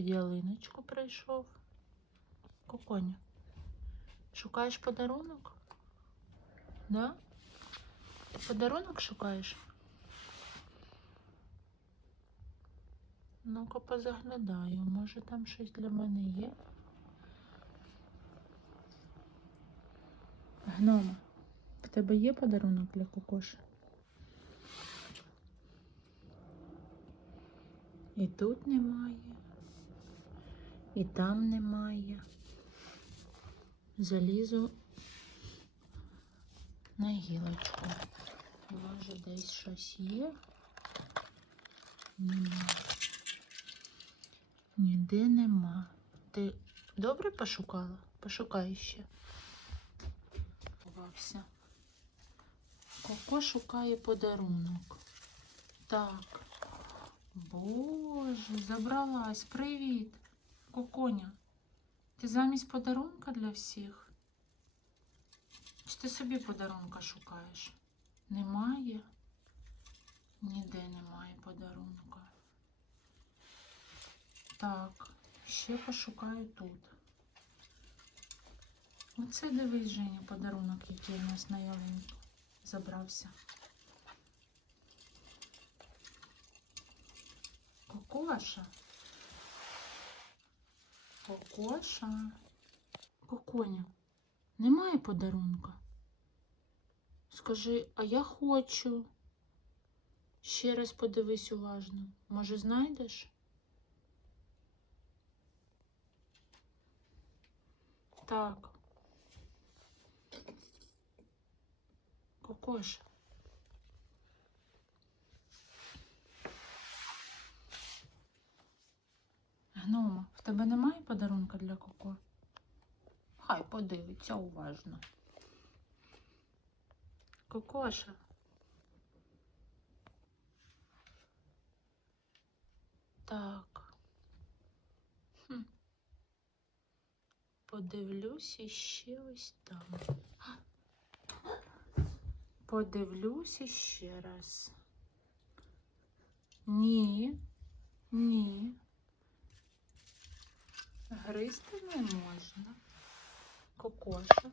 ялиночку прийшов. Коконя. Шукаєш подарунок? Да? Ти подарунок шукаєш? Ну-ка позаглядаю, може там щось для мене є. Гнома, в тебе є подарунок для кокоші? І тут немає, і там немає. Залізу на гілочку. Може десь щось є? Нема. Ніде нема. Ти добре пошукала? Пошукай ще. Ховався. Коко шукає подарунок. Так. Боже, забралась. Привіт, Коконя. Ти замість подарунка для всіх? Чи ти собі подарунка шукаєш? Немає? Ніде немає подарунка. Так, ще пошукаю тут. Оце дивись, Женя, подарунок, який у нас на ялинку забрався. Кокоша. Кокоша. Коконя. Немає подарунка. Скажи, а я хочу. Ще раз подивись уважно. Може, знайдеш? Так. Кокоша. Гнома, в тебе немає подарунка для Коко? Хай подивиться уважно. Кокоша. Так. Хм. Подивлюсь іще ось там. Подивлюсь іще раз. Ні, ні. Гризти не можна. Кокоша.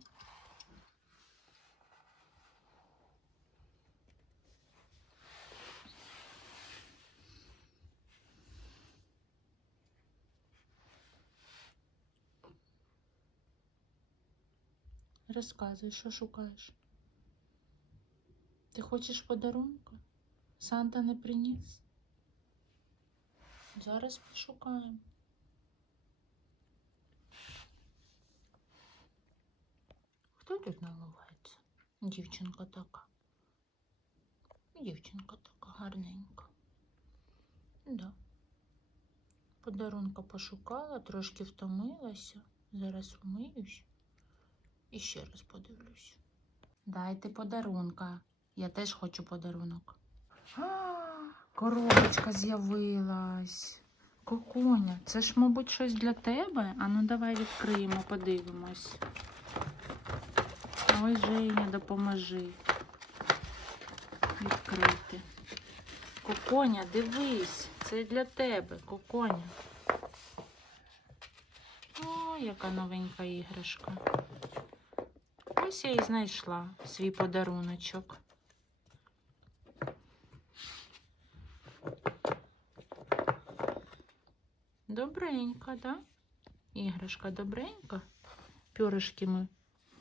Розказуй, що шукаєш. Ти хочеш подарунка? Санта не приніс? Зараз пошукаємо. Тут наливається? Дівчинка така. Дівчинка така гарненька. Да. Подарунка пошукала, трошки втомилася. Зараз вмиюсь і ще раз подивлюсь. Дайте подарунка. Я теж хочу подарунок. А, коробочка з'явилась. Коконя, це ж, мабуть, щось для тебе. А ну давай відкриємо, подивимось. Ой, Женя, допоможи відкрити. Коконя, дивись, це для тебе, коконя. О, яка новенька іграшка. Ось я і знайшла свій подаруночок. Добренька, да? Іграшка добренька. Пюришки ми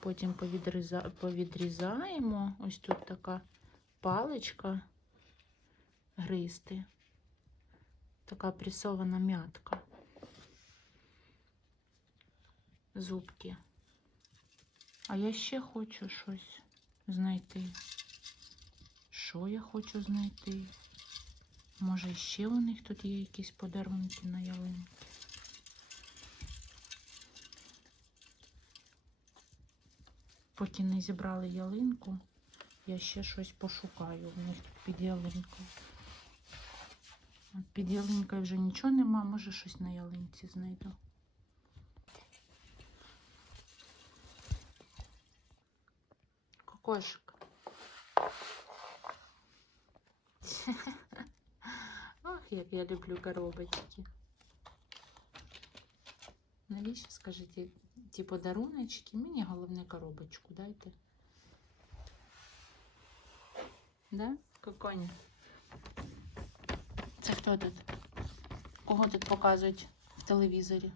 потім повідріза... повідрізаємо. Ось тут така паличка гристи. Така пресована м'ятка. Зубки. А я ще хочу щось знайти. Що я хочу знайти? Може, ще у них тут є якісь подарунки на ялинку? Поки не зібрали ялинку, я ще щось пошукаю у них тут під ялинкою. От під ялинкою вже нічого нема, може щось на ялинці знайду. Кокошик. Ох, як я люблю коробочки. Навіщо, скажіть, ті, ті подаруночки? Мені головне коробочку дайте. Да? Коконя? Це хто тут? Кого тут показують в телевізорі?